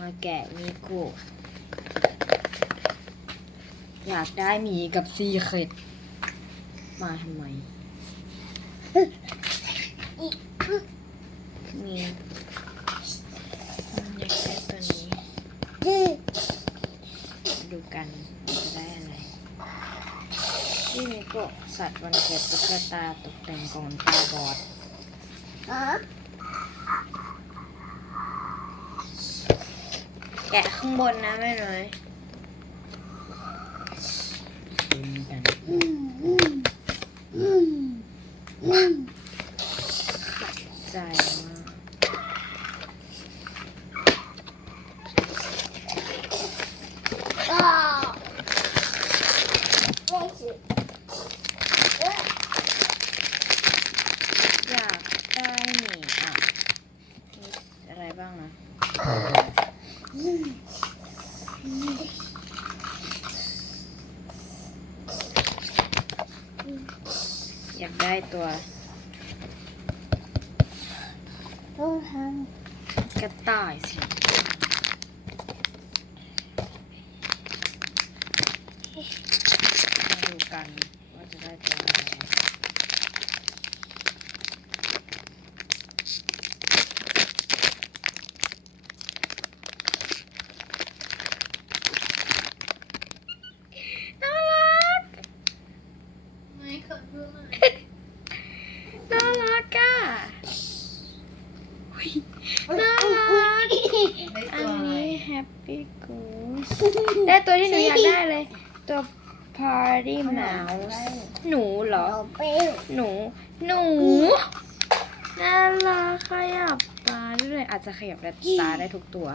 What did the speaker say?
มาแกะมิโกะอยากได้หมีกับซีเคร็ดมาทำไมมีอยากได้ตัวนี้ดูกันว่าจะได้อะไรที่มิโกะสัตว์วันเกิดตุ๊กตาตกแต่งก่อนตาบอด แกะข้างบนนะแม่น้อยดูกันใจมากอยากได้หมีอะมีอะไรบ้างนะ อยากได้ตัวกระต่ายสิมาดูกันว่าจะได้ตัวอะไรน่ารัก ไม่เคยพูดเลย น่ารักอะน่ารัก อันนี้ Happy Goose ได้ตัวที่หนูอยากได้เลย ตัว Party Mouse หนูเหรอ หนู หนู น่ารักขยับตาด้วยอาจจะขยับตาได้ทุกตัว